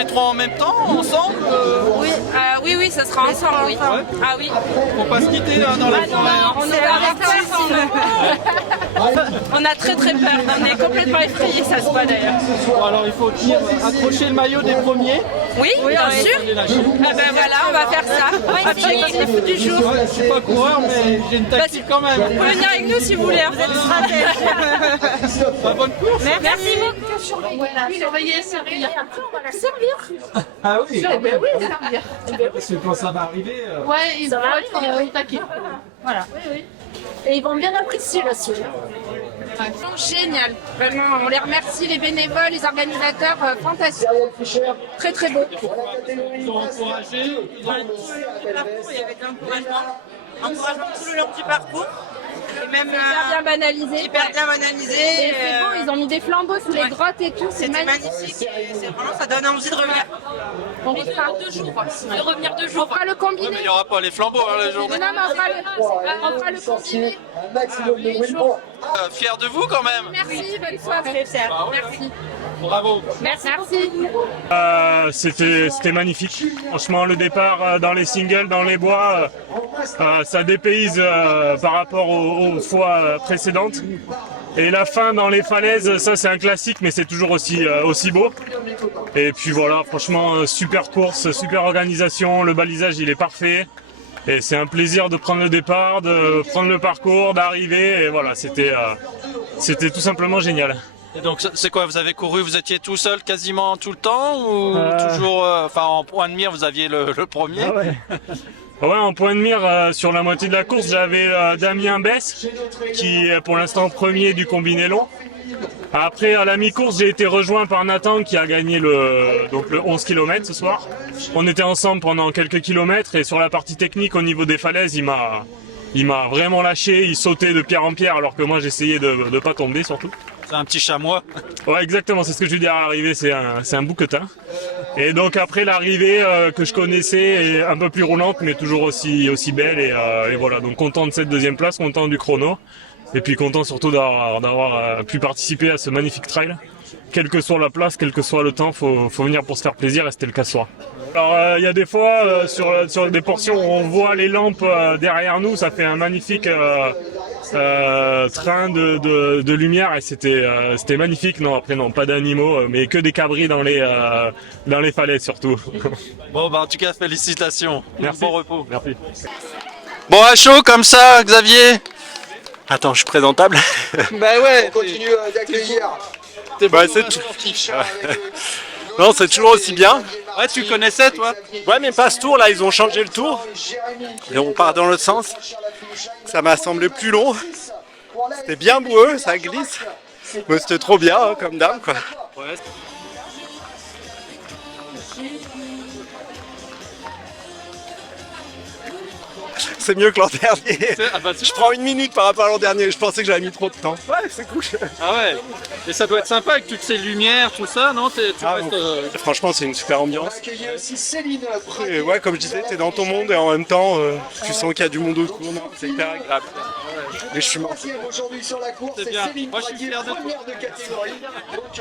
les trois en même temps, ensemble Oui, ça sera ensemble, oui. Ouais. Ah oui. Faut pas se quitter là, dans la forêt. Hein. On est on a très peur, on est complètement effrayés, ça se voit d'ailleurs. Bon, alors il faut accrocher le maillot des premiers. Oui, bien sûr. Les lâcher. Ah ben voilà, on va faire ça. Objectif du jour. Ouais, je suis pas coureur, mais j'ai une tactique quand même. Vous pouvez venir avec nous si vous voulez, vous êtes stratège. Bah, bonne course. Merci beaucoup. Surveiller, servir. Après, on va la servir. Ah oui. Oui, servir. Parce que quand ça va arriver. Ouais, ils vont être au taquet. Voilà. Oui. Et ils vont bien apprécier la soupe. Génial. Vraiment, on les remercie, les bénévoles, les organisateurs, fantastiques. Très beau. Ils sont encouragés. Il y avait de l'encouragement. Encouragement tout le long du parcours. Et même hyper bien banalisé. Et c'est beau, ils ont mis des flambeaux sous les grottes et tout. C'est magnifique. Et vraiment, ça donne envie de revenir. On fera 2 jours. De revenir 2 jours. On fera le combiné. Il n'y aura pas les flambeaux les jours. Non, mais on fera le combiné. Fier de vous quand même. Merci, bonne soirée. Merci. Bravo. Merci. C'était magnifique. Franchement, le départ dans les singles, dans les bois, ça dépayse par rapport aux fois précédentes. Et la fin dans les falaises, ça c'est un classique, mais c'est toujours aussi beau. Et puis voilà, franchement, super course, super organisation, le balisage il est parfait. Et c'est un plaisir de prendre le départ, de prendre le parcours, d'arriver. Et voilà, c'était tout simplement génial. Et donc c'est quoi, vous avez couru, vous étiez tout seul quasiment tout le temps ou toujours, en point de mire vous aviez le premier? Ah ouais. Ouais, en point de mire, sur la moitié de la course, j'avais Damien Bess, qui est pour l'instant premier du combiné long. Après, à la mi-course, j'ai été rejoint par Nathan qui a gagné le 11 km ce soir. On était ensemble pendant quelques kilomètres et sur la partie technique au niveau des falaises, il m'a vraiment lâché, il sautait de pierre en pierre alors que moi j'essayais de pas tomber surtout. C'est un petit chamois. Ouais, exactement, c'est ce que je lui dis à l'arrivée, c'est un bouquetin. Et donc après l'arrivée que je connaissais est un peu plus roulante mais toujours aussi belle et voilà, donc content de cette deuxième place, content du chrono et puis content surtout d'avoir pu participer à ce magnifique trail. Quelle que soit la place, quel que soit le temps, faut venir pour se faire plaisir et c'était le cas ce soir. Alors il y a des fois sur des portions où on voit les lampes derrière nous, ça fait un magnifique train de lumière et c'était magnifique. Non, après non, pas d'animaux, mais que des cabris dans les falaises surtout. Bon bah en tout cas félicitations. Merci. Bon repos. Merci. Bon à chaud comme ça, Xavier. Attends, je suis présentable. Bah ouais. On continue d'accueillir. Bah, non, c'est toujours aussi bien. Ouais, tu connaissais toi? Ouais, mais pas ce tour là, ils ont changé le tour. Et on part dans l'autre sens. Ça m'a semblé plus long. C'était bien boueux, ça glisse. Mais c'était trop bien, hein, comme dame, quoi. Ouais. C'est mieux que l'an dernier. Bah, Je prends 1 minute par rapport à l'an dernier. Je pensais que j'avais mis trop de temps. Ouais, c'est cool. Ah ouais. Et ça doit être sympa avec toutes ces lumières, tout ça, non? Franchement, c'est une super ambiance. Accueillir aussi Céline. Et ouais, comme je disais, t'es dans ton monde et en même temps, tu sens qu'il y a du monde autour. C'est hyper agréable. Mais je suis mort. Aujourd'hui sur la course, C'est c'est bien. Céline Moi, je suis Pradier, fier de toi. première de catégorie. Donc,